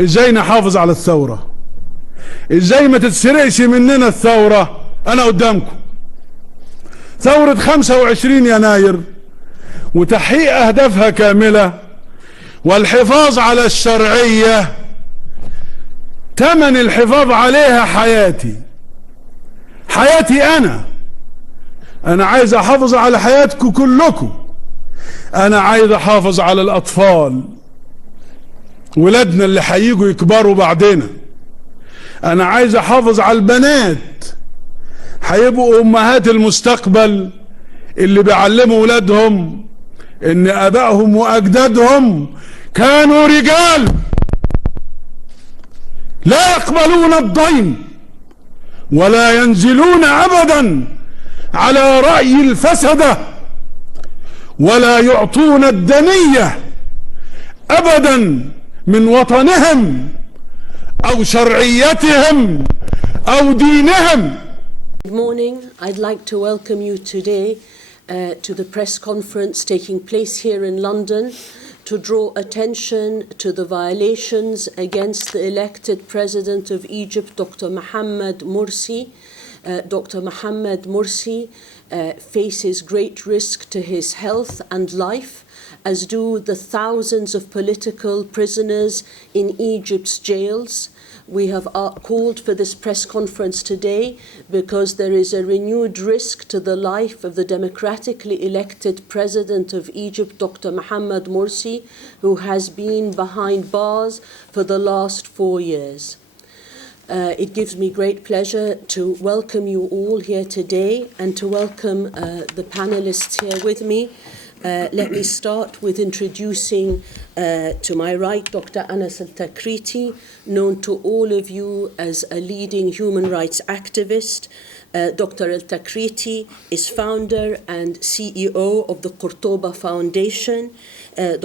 ازاي نحافظ على الثورة، ازاي ما تتسرقش مننا الثورة. انا قدامكم ثورة 25 يناير وتحقيق اهدافها كاملة والحفاظ على الشرعية، تمن الحفاظ عليها حياتي. حياتي انا عايز احافظ على حياتكم كلكم. انا عايز احافظ على الاطفال، ولادنا اللي هيجوا يكبروا بعدنا. انا عايز احافظ على البنات، هيبقوا امهات المستقبل اللي بيعلموا ولادهم ان ابائهم واجدادهم كانوا رجال لا يقبلون الضيم ولا ينزلون ابدا على رأي الفسدة ولا يعطون الدنية ابدا من وطنهم او شرعيتهم او دينهم. Good morning. I'd like to welcome you today to the press conference taking place here in London to draw attention to the violations against the elected President of Egypt, Dr. Mohammed Morsi. Dr. Mohammed Morsi faces great risk to his health and life, as do the thousands of political prisoners in Egypt's jails. We have called for this press conference today because there is a renewed risk to the life of the democratically elected President of Egypt, Dr. Mohammed Morsi, who has been behind bars for the last 4 years. It gives me great pleasure to welcome you all here today and to welcome the panelists here with me. Let me start with introducing to my right Dr. Anas Al-Takriti, known to all of you as a leading human rights activist. Dr. Al-Takriti is founder and CEO of the Qurtoba Foundation.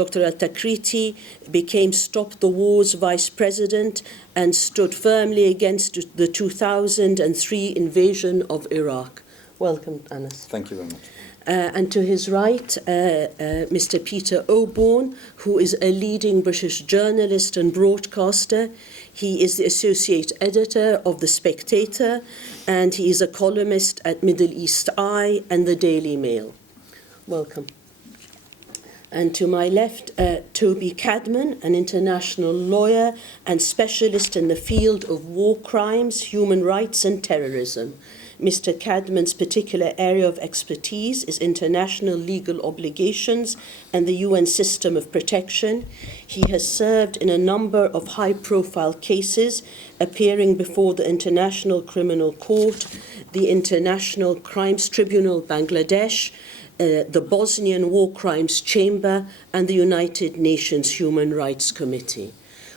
Dr. Al-Takriti became Stop the Wars Vice President and stood firmly against the 2003 invasion of Iraq. Welcome, Anas. Thank you very much. And to his right, Mr. Peter Oborne, who is a leading British journalist and broadcaster. He is the associate editor of The Spectator, and he is a columnist at Middle East Eye and the Daily Mail. Welcome. And to my left, Toby Cadman, an international lawyer and specialist in the field of war crimes, human rights and terrorism. Mr. Cadman's particular area of expertise is international legal obligations and the UN system of protection. He has served in a number of high-profile cases, appearing before the International Criminal Court, the International Crimes Tribunal Bangladesh, the Bosnian War Crimes Chamber, and the United Nations Human Rights Committee.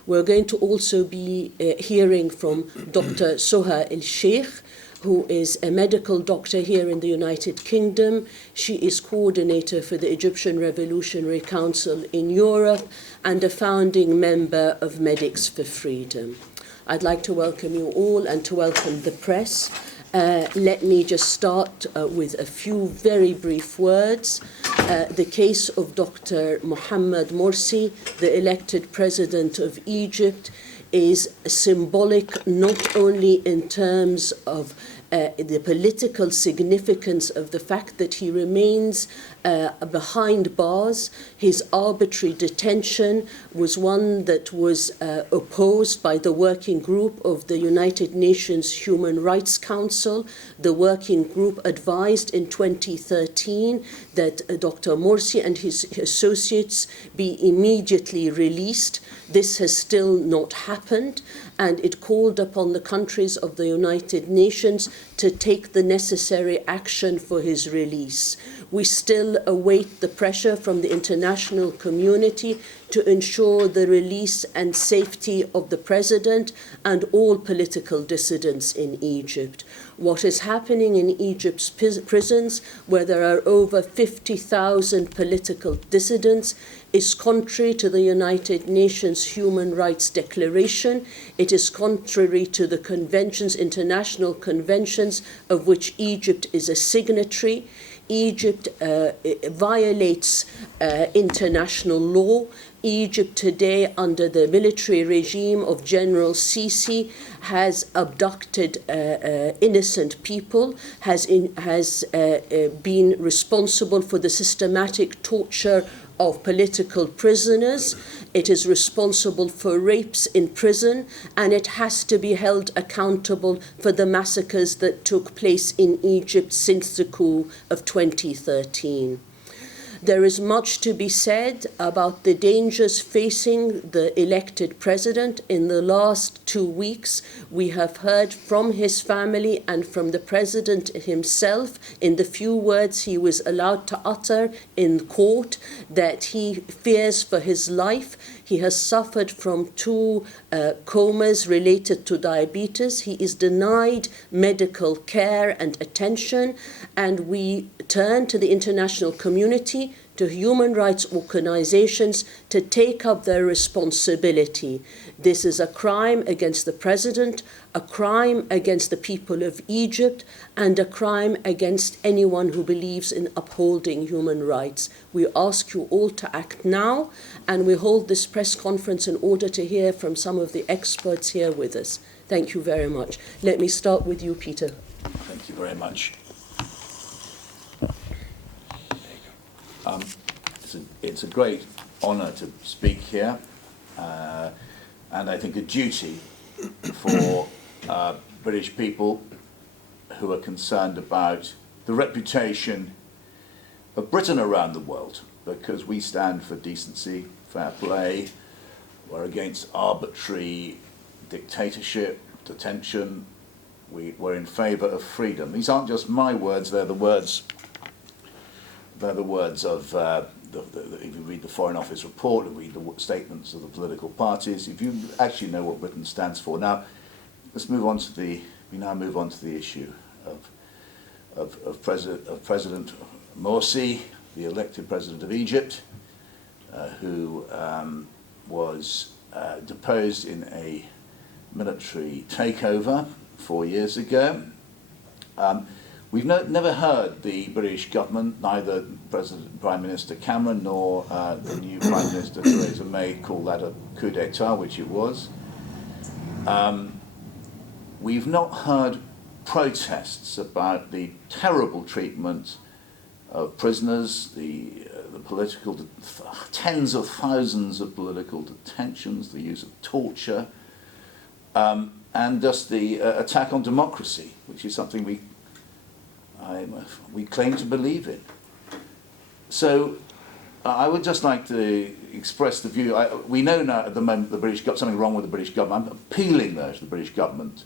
We're going to also be hearing from Dr. Soha El-Sheikh, who is a medical doctor here in the United Kingdom. She is coordinator for the Egyptian Revolutionary Council in Europe and a founding member of Medics for Freedom. I'd like to welcome you all and to welcome the press. Let me just start with a few very brief words. The case of Dr. Mohammed Morsi, the elected President of Egypt, is symbolic not only in terms of the political significance of the fact that he remains behind bars. His arbitrary detention was one that was opposed by the working group of the United Nations Human Rights Council. The working group advised in 2013 that Dr. Morsi and his associates be immediately released. This has still not happened, and it called upon the countries of the United Nations to take the necessary action for his release. We still await the pressure from the international community to ensure the release and safety of the president and all political dissidents in Egypt. What is happening in Egypt's prisons, where there are over 50,000 political dissidents, is contrary to the United Nations Human Rights Declaration. It is contrary to the conventions, international conventions, of which Egypt is a signatory. Egypt violates international law. Egypt today, under the military regime of General Sisi, has abducted innocent people, has been responsible for the systematic torture of political prisoners. It is responsible for rapes in prison, and it has to be held accountable for the massacres that took place in Egypt since the coup of 2013. There is much to be said about the dangers facing the elected president. In the last 2 weeks, we have heard from his family and from the president himself, in the few words he was allowed to utter in court, that he fears for his life. He has suffered from 2 comas related to diabetes. He is denied medical care and attention, and we turn to the international community, to human rights organizations, to take up their responsibility. This is a crime against the president, a crime against the people of Egypt, and a crime against anyone who believes in upholding human rights. We ask you all to act now, and we hold this press conference in order to hear from some of the experts here with us. Thank you very much. Let me start with you, Peter. Thank you very much. It's a great honour to speak here, and I think a duty for British people who are concerned about the reputation of Britain around the world, because we stand for decency, fair play, we're against arbitrary dictatorship, detention, we're in favour of freedom. These aren't just my words, they're the words of, if you read the Foreign Office report and read the statements of the political parties, if you actually know what Britain stands for. Now, let's move on to we now move on to the issue of President Morsi, the elected president of Egypt, who was deposed in a military takeover 4 years ago. We've never heard the British government, neither Prime Minister Cameron nor the new Prime Minister Theresa May, call that a coup d'etat, which it was. We've not heard protests about the terrible treatment of prisoners, the political, tens of thousands of political detentions, the use of torture, and just the attack on democracy, which is something we claim to believe in. So I would just like to express the view. We know now at the moment the British got something wrong with the British government. I'm appealing though to the British government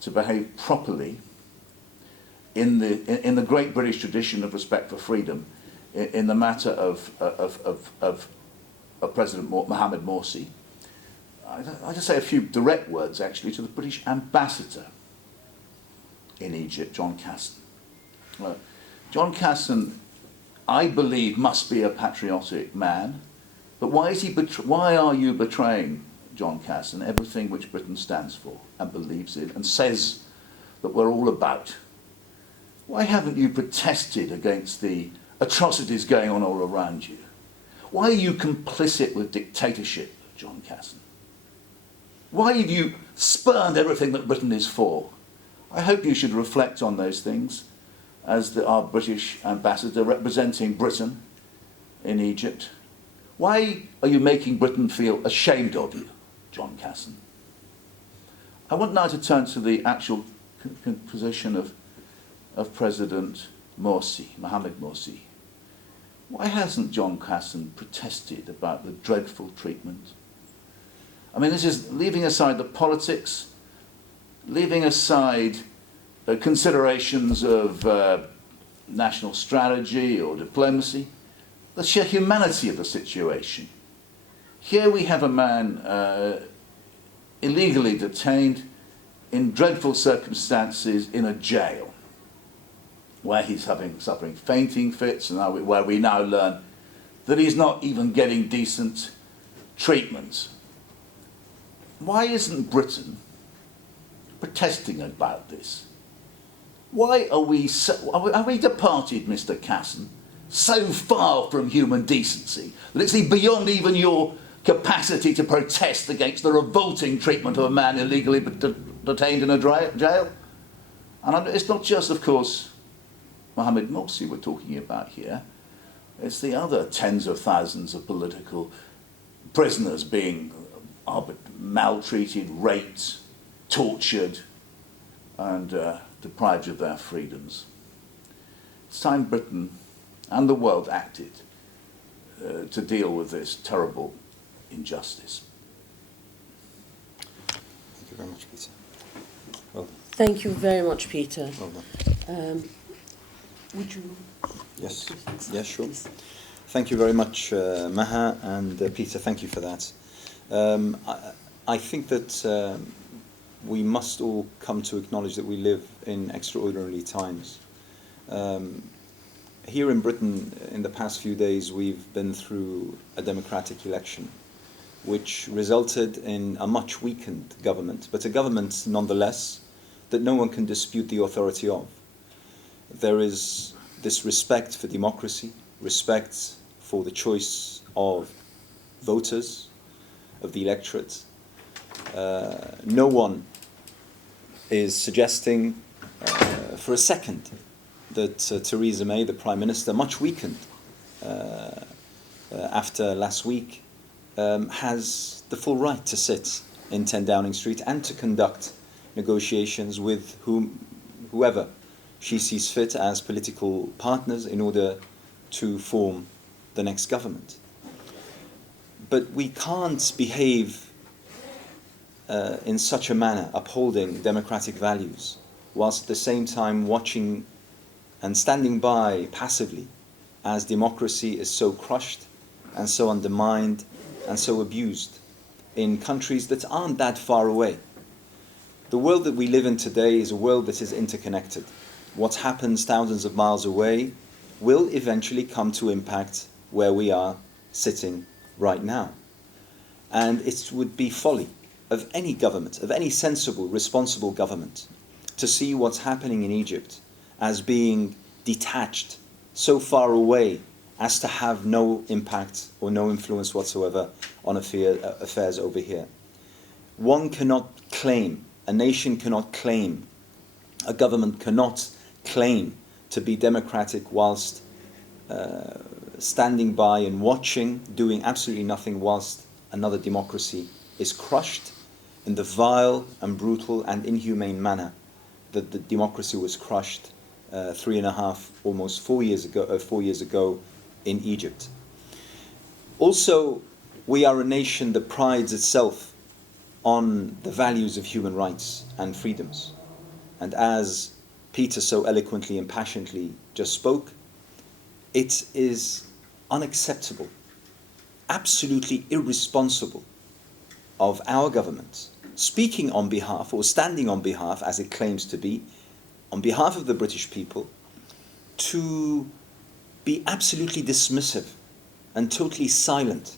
to behave properly in the great British tradition of respect for freedom in the matter of President Mohamed Morsi. I'll just say a few direct words actually to the British ambassador in Egypt, John Casson. John Casson, I believe, must be a patriotic man, but why are you betraying, John Casson, everything which Britain stands for and believes in and says that we're all about? Why haven't you protested against the atrocities going on all around you? Why are you complicit with dictatorship, John Casson? Why have you spurned everything that Britain is for? I hope you should reflect on those things as our British ambassador representing Britain in Egypt. Why are you making Britain feel ashamed of you, John Casson? I want now to turn to the actual position of President Morsi, Mohamed Morsi. Why hasn't John Casson protested about the dreadful treatment? I mean, this is leaving aside the politics, leaving aside considerations of national strategy or diplomacy, the sheer humanity of the situation. Here we have a man illegally detained in dreadful circumstances in a jail, where he's suffering fainting fits, and where we now learn that he's not even getting decent treatment. Why isn't Britain protesting about this? Why are we have we departed, Mr. Casson, so far from human decency that it's beyond even your capacity to protest against the revolting treatment of a man illegally detained in a jail? And it's not just, of course, Mohamed Morsi we're talking about here. It's the other tens of thousands of political prisoners being maltreated, raped, tortured, and deprived of their freedoms. It's time Britain and the world acted to deal with this terrible injustice. Thank you very much, Peter. Well done. Thank you very much, Peter. Well done. Would you? Yes. Yes, sure. Thank you very much, Maha, and Peter, thank you for that. I think that we must all come to acknowledge that we live in extraordinary times. Here in Britain, in the past few days, we've been through a democratic election, which resulted in a much weakened government, but a government nonetheless that no one can dispute the authority of. There is this respect for democracy, respect for the choice of voters, of the electorate. No one is suggesting for a second that Theresa May, the Prime Minister, much weakened after last week, has the full right to sit in 10 Downing Street and to conduct negotiations with whoever she sees fit as political partners in order to form the next government. But we can't behave in such a manner, upholding democratic values, whilst at the same time watching and standing by passively as democracy is so crushed and so undermined and so abused in countries that aren't that far away. The world that we live in today is a world that is interconnected. What happens thousands of miles away will eventually come to impact where we are sitting right now. And it would be folly of any government, of any sensible, responsible government, to see what's happening in Egypt as being detached so far away as to have no impact or no influence whatsoever on affairs over here. One cannot claim, a nation cannot claim, a government cannot claim to be democratic whilst standing by and watching, doing absolutely nothing whilst another democracy is crushed in the vile and brutal and inhumane manner that the democracy was crushed 3.5, almost 4 years ago in Egypt. Also, we are a nation that prides itself on the values of human rights and freedoms. And as Peter so eloquently and passionately just spoke, it is unacceptable, absolutely irresponsible of our government, speaking on behalf or standing on behalf, as it claims to be, on behalf of the British people, to be absolutely dismissive and totally silent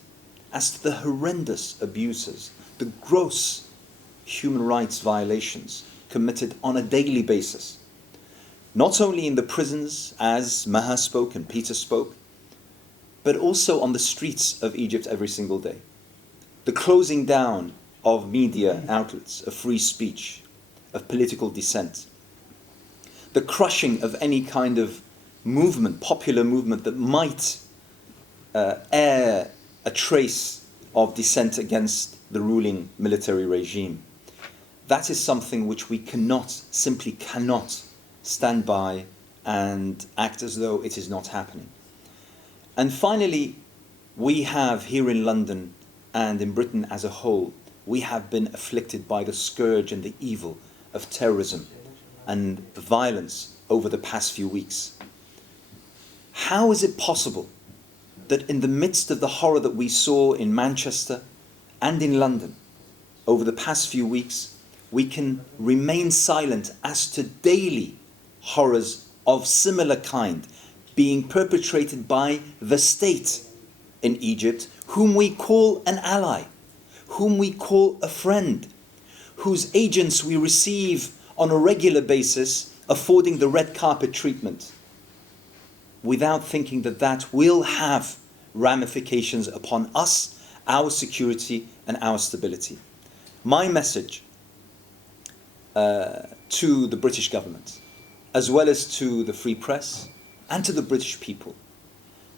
as to the horrendous abuses, the gross human rights violations committed on a daily basis, not only in the prisons, as Maha spoke and Peter spoke, but also on the streets of Egypt every single day. The closing down of media outlets, of free speech, of political dissent, the crushing of any kind of movement, popular movement that might air a trace of dissent against the ruling military regime. That is something which we simply cannot stand by and act as though it is not happening. And finally, we have here in London and in Britain as a whole, we have been afflicted by the scourge and the evil of terrorism and violence over the past few weeks. How is it possible that in the midst of the horror that we saw in Manchester and in London over the past few weeks, we can remain silent as to daily horrors of similar kind being perpetrated by the state in Egypt, whom we call an ally, whom we call a friend, whose agents we receive on a regular basis affording the red carpet treatment without thinking that that will have ramifications upon us, our security and our stability. My message to the British government, as well as to the free press and to the British people,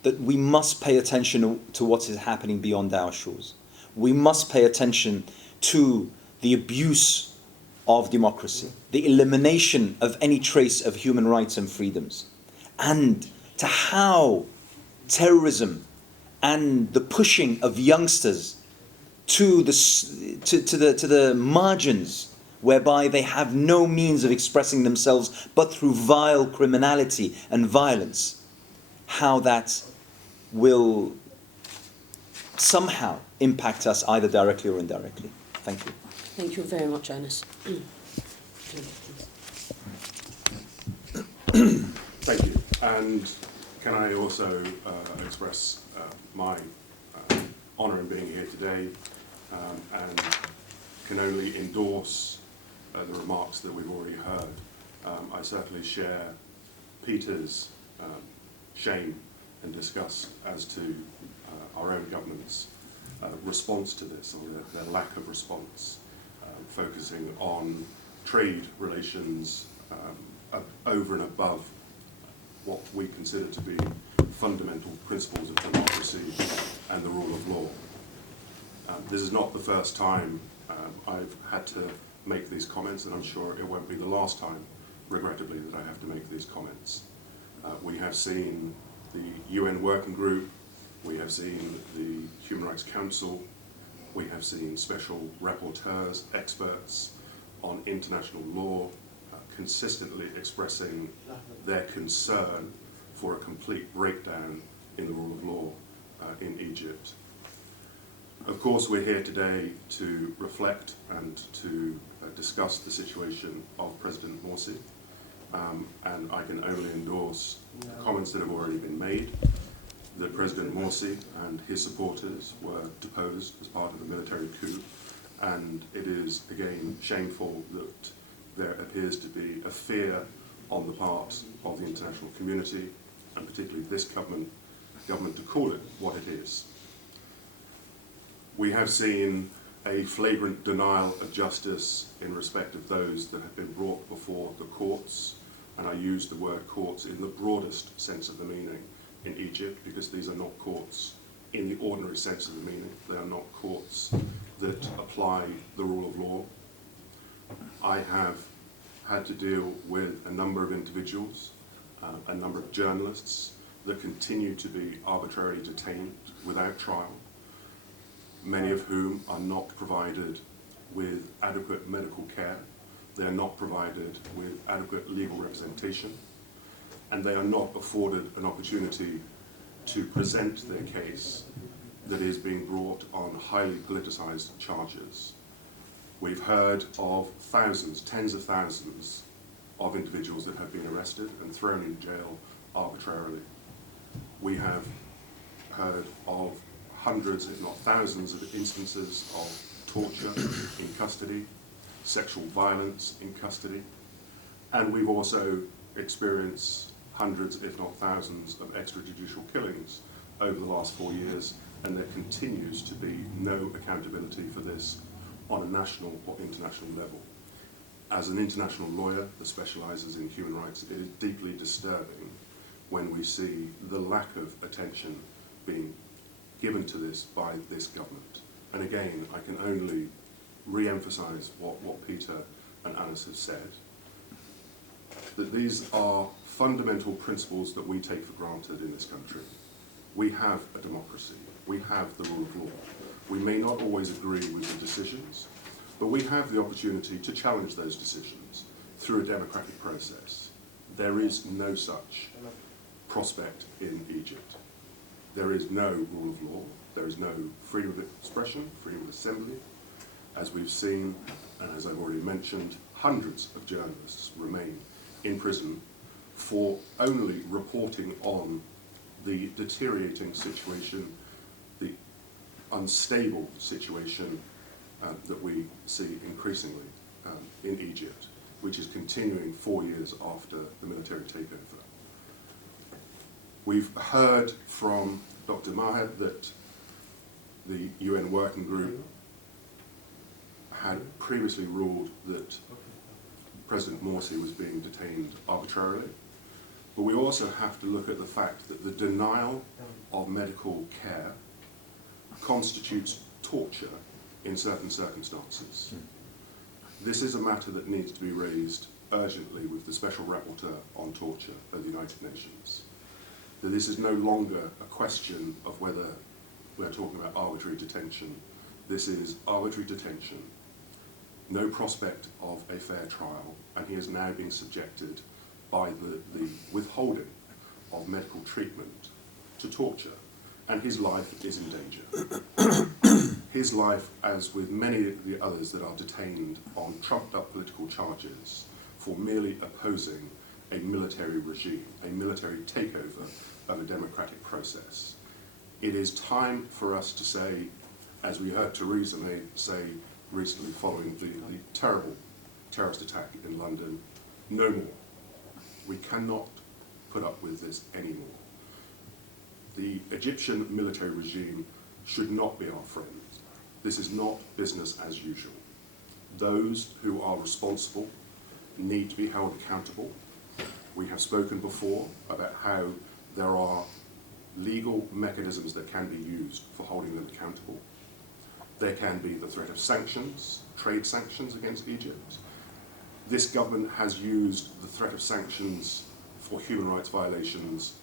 that we must pay attention to what is happening beyond our shores. We must pay attention to the abuse of democracy, the elimination of any trace of human rights and freedoms, and to how terrorism and the pushing of youngsters to the margins, whereby they have no means of expressing themselves but through vile criminality and violence, how that will somehow impact us either directly or indirectly. Thank you. Thank you very much, Anas. Thank you. And can I also express my honour in being here today, and can only endorse the remarks that we've already heard. I certainly share Peter's shame and disgust as to our own government's response to this, or their lack of response, focusing on trade relations over and above what we consider to be fundamental principles of democracy and the rule of law. This is not the first time I've had to make these comments, and I'm sure it won't be the last time, regrettably, that I have to make these comments. We have seen the UN Working Group, we have seen the Human Rights Council, we have seen special rapporteurs, experts on international law, consistently expressing their concern for a complete breakdown in the rule of law in Egypt. Of course, we're here today to reflect and to discuss the situation of President Morsi, and I can only endorse the comments that have already been made, that President Morsi and his supporters were deposed as part of a military coup, and it is again shameful that there appears to be a fear on the part of the international community, and particularly this government to call it what it is. We have seen a flagrant denial of justice in respect of those that have been brought before the courts, and I use the word courts in the broadest sense of the meaning in Egypt, because these are not courts in the ordinary sense of the meaning. They are not courts that apply the rule of law. I have had to deal with a number of individuals, a number of journalists that continue to be arbitrarily detained without trial, many of whom are not provided with adequate medical care, they are not provided with adequate legal representation, and they are not afforded an opportunity to present their case that is being brought on highly politicized charges. We've heard of thousands, tens of thousands of individuals that have been arrested and thrown in jail arbitrarily. We have heard of hundreds, if not thousands, of instances of torture in custody, sexual violence in custody, and we've also experienced hundreds, if not thousands, of extrajudicial killings over the last 4 years, and there continues to be no accountability for this on a national or international level. As an international lawyer that specialises in human rights, it is deeply disturbing when we see the lack of attention being given to this by this government. And again, I can only re-emphasise what Peter and Anas have said, that these are fundamental principles that we take for granted in this country. We have a democracy, we have the rule of law. We may not always agree with the decisions, but we have the opportunity to challenge those decisions through a democratic process. There is no such prospect in Egypt. There is no rule of law, there is no freedom of expression, freedom of assembly. As we've seen, and as I've already mentioned, hundreds of journalists remain in prison for only reporting on the deteriorating situation, the unstable situation that we see increasingly in Egypt. which is continuing 4 years after the military takeover. We've heard from Dr. Mahed that the UN working group had previously ruled that President Morsi was being detained arbitrarily. But we also have to look at the fact that the denial of medical care constitutes torture in certain circumstances. This is a matter that needs to be raised urgently with the Special Rapporteur on Torture of the United Nations. That this is no longer a question of whether we're talking about arbitrary detention. This is arbitrary detention, no prospect of a fair trial, and he is now being subjected by the withholding of medical treatment to torture, and his life is in danger. His life, as with many of the others that are detained on trumped-up political charges for merely opposing a military regime, a military takeover of a democratic process. It is time for us to say, as we heard Theresa May say recently following the terrible terrorist attack in London, no more. We cannot put up with this anymore. The Egyptian military regime should not be our friend. This is not business as usual. Those who are responsible need to be held accountable. We have spoken before about how there are legal mechanisms that can be used for holding them accountable. There can be the threat of sanctions, trade sanctions against Egypt. This government has used the threat of sanctions for human rights violations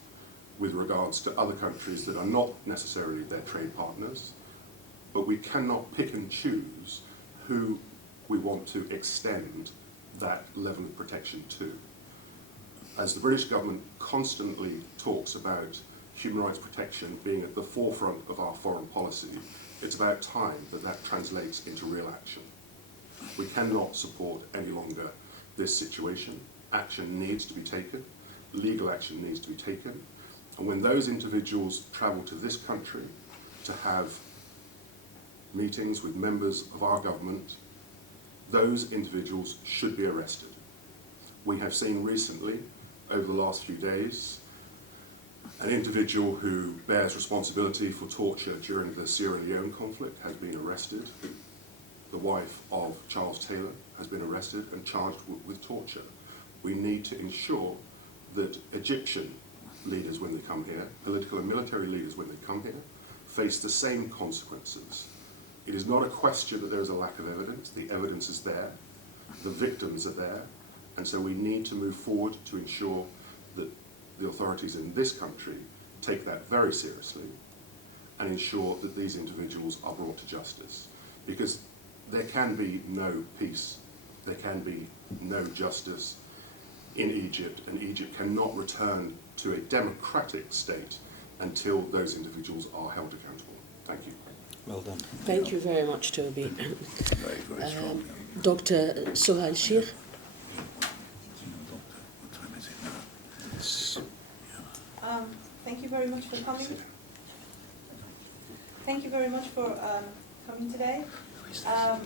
with regards to other countries that are not necessarily their trade partners, but we cannot pick and choose who we want to extend that level of protection to. As the British government constantly talks about human rights protection being at the forefront of our foreign policy, it's about time that that translates into real action. We cannot support any longer this situation. Action needs to be taken, legal action needs to be taken, and when those individuals travel to this country to have meetings with members of our government, those individuals should be arrested. We have seen recently, over the last few days, an individual who bears responsibility for torture during the Sierra Leone conflict has been arrested. The wife of Charles Taylor has been arrested and charged with torture. We need to ensure that Egyptian leaders when they come here, political and military leaders when they come here, face the same consequences. It is not a question that there is a lack of evidence. The evidence is there, the victims are there, and so we need to move forward to ensure that the authorities in this country take that very seriously and ensure that these individuals are brought to justice. Because there can be no peace, there can be no justice in Egypt, and Egypt cannot return to a democratic state until those individuals are held accountable. Thank you. Well done. Thank you very much, Toby. Very, very strong. Dr. Sohail Sheikh. Thank you very much for coming. Thank you very much for coming today.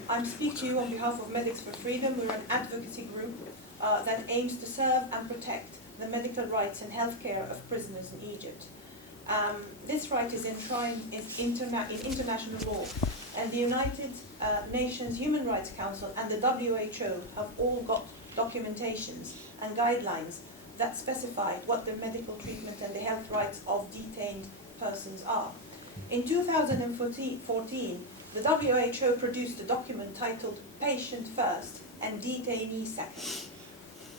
I'm speaking to you on behalf of Medics for Freedom. We're an advocacy group that aims to serve and protect the medical rights and healthcare of prisoners in Egypt. This right is enshrined in international law, and the United Nations Human Rights Council and the WHO have all got documentations and guidelines that specify what the medical treatment and the health rights of detained persons are. In 2014, the WHO produced a document titled Patient First and Detainee Second.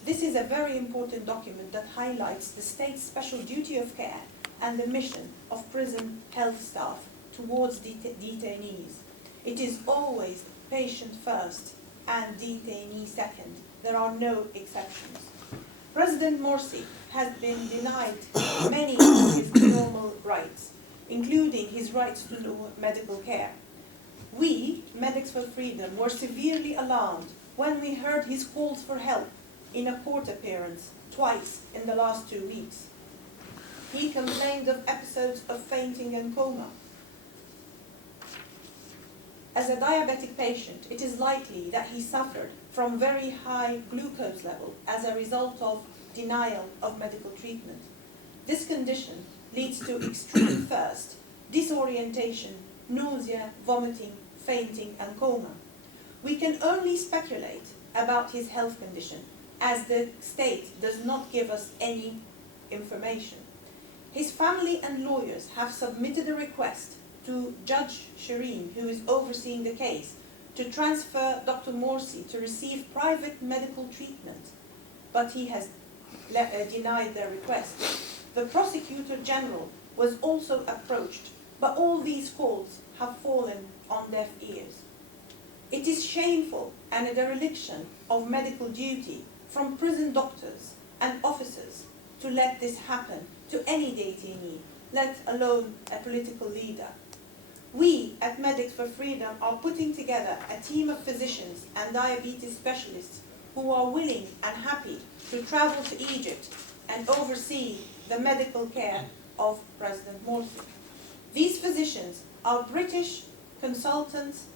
This is a very important document that highlights the state's special duty of care and the mission of prison health staff towards detainees. It is always patient first and detainee second. There are no exceptions. President Morsi has been denied many of his normal rights, including his rights to medical care. We, Medics for Freedom, were severely alarmed when we heard his calls for help in a court appearance twice in the last 2 weeks. He complained of episodes of fainting and coma. as a diabetic patient, it is likely that he suffered from very high glucose level as a result of denial of medical treatment. This condition leads to extreme thirst, disorientation, nausea, vomiting, fainting, and coma. We can only speculate about his health condition, as the state does not give us any information. His family and lawyers have submitted a request to Judge Shireen, who is overseeing the case, to transfer Dr. Morsi to receive private medical treatment, but he has denied their request. The Prosecutor General was also approached, but all these calls have fallen on deaf ears. It is shameful and a dereliction of medical duty from prison doctors and officers to let this happen to any detainee, let alone a political leader. We at Medics for Freedom are putting together a team of physicians and diabetes specialists who are willing and happy to travel to Egypt and oversee the medical care of President Morsi. These physicians are British consultants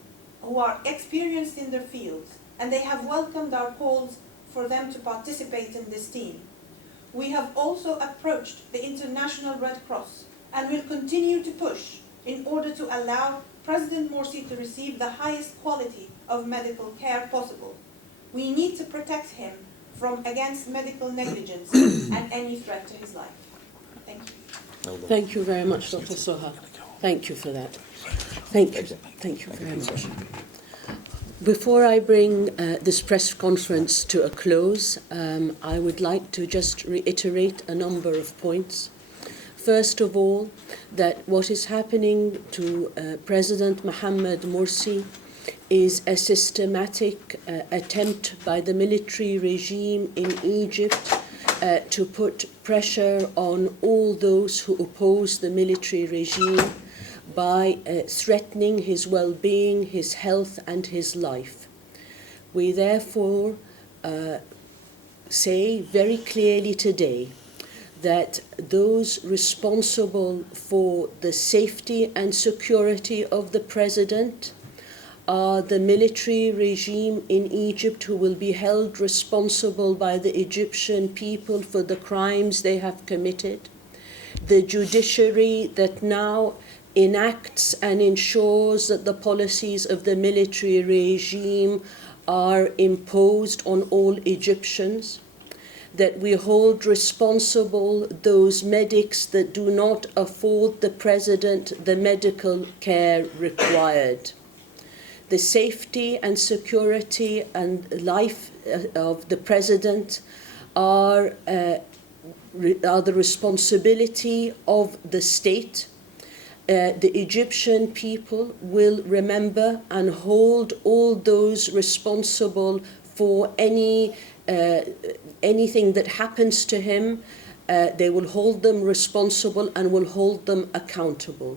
who are experienced in their fields, and they have welcomed our calls for them to participate in this team. We have also approached the International Red Cross and will continue to push in order to allow President Morsi to receive the highest quality of medical care possible. We need to protect him against medical negligence and any threat to his life. Thank you. Thank you very much, Dr. Soha. Thank you for that. Thank you. Thank you very much. Before I bring this press conference to a close, I would like to just reiterate a number of points. First of all, that what is happening to President Mohamed Morsi is a systematic attempt by the military regime in Egypt to put pressure on all those who oppose the military regime by threatening his well-being, his health, and his life. We therefore say very clearly today that those responsible for the safety and security of the president are the military regime in Egypt, who will be held responsible by the Egyptian people for the crimes they have committed, the judiciary that now enacts and ensures that the policies of the military regime are imposed on all Egyptians, that we hold responsible those medics that do not afford the president the medical care required. The safety and security and life of the president are the responsibility of the state. The Egyptian people will remember and hold all those responsible for anything that happens to him. They will hold them responsible and will hold them accountable.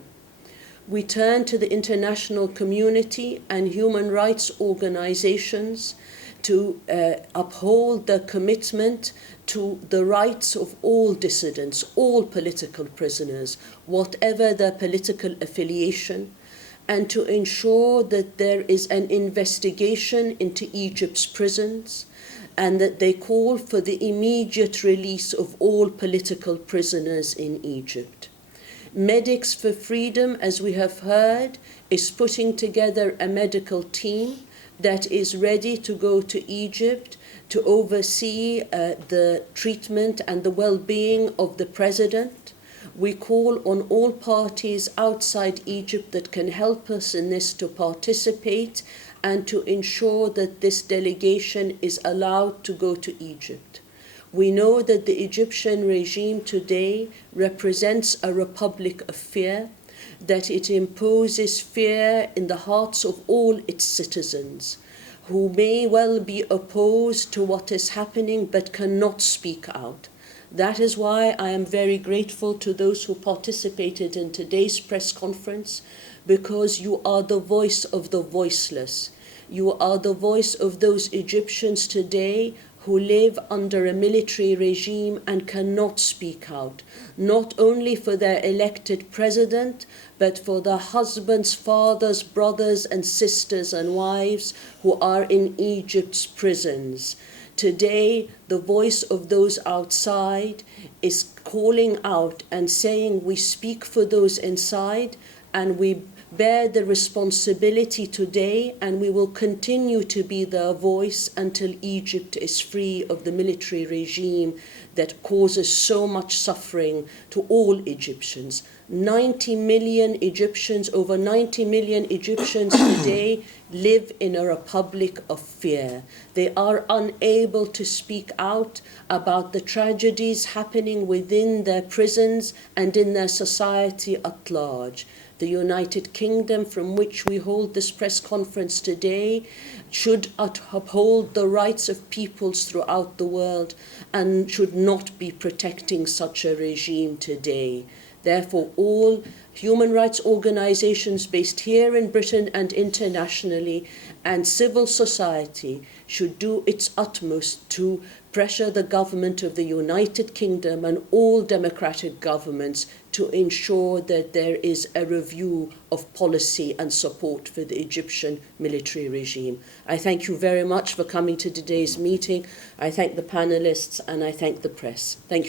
We turn to the international community and human rights organizations to uphold the commitment to the rights of all dissidents, all political prisoners, whatever their political affiliation, and to ensure that there is an investigation into Egypt's prisons, and that they call for the immediate release of all political prisoners in Egypt. Medics for Freedom, as we have heard, is putting together a medical team that is ready to go to Egypt to oversee the treatment and the well-being of the president. We call on all parties outside Egypt that can help us in this to participate and to ensure that this delegation is allowed to go to Egypt. We know that the Egyptian regime today represents a republic of fear, that it imposes fear in the hearts of all its citizens, who may well be opposed to what is happening but cannot speak out. That is why I am very grateful to those who participated in today's press conference, because you are the voice of the voiceless. You are the voice of those Egyptians today who live under a military regime and cannot speak out, not only for their elected president, but for their husbands, fathers, brothers and sisters and wives who are in Egypt's prisons. Today, the voice of those outside is calling out and saying we speak for those inside, and we bear the responsibility today, and we will continue to be their voice until Egypt is free of the military regime that causes so much suffering to all Egyptians. 90 million Egyptians, over 90 million Egyptians today live in a republic of fear. They are unable to speak out about the tragedies happening within their prisons and in their society at large. The United Kingdom, from which we hold this press conference today, should uphold the rights of peoples throughout the world and should not be protecting such a regime today. Therefore, all human rights organizations based here in Britain and internationally, and civil society should do its utmost to pressure the government of the United Kingdom and all democratic governments to ensure that there is a review of policy and support for the Egyptian military regime. I thank you very much for coming to today's meeting. I thank the panelists and I thank the press. Thank you.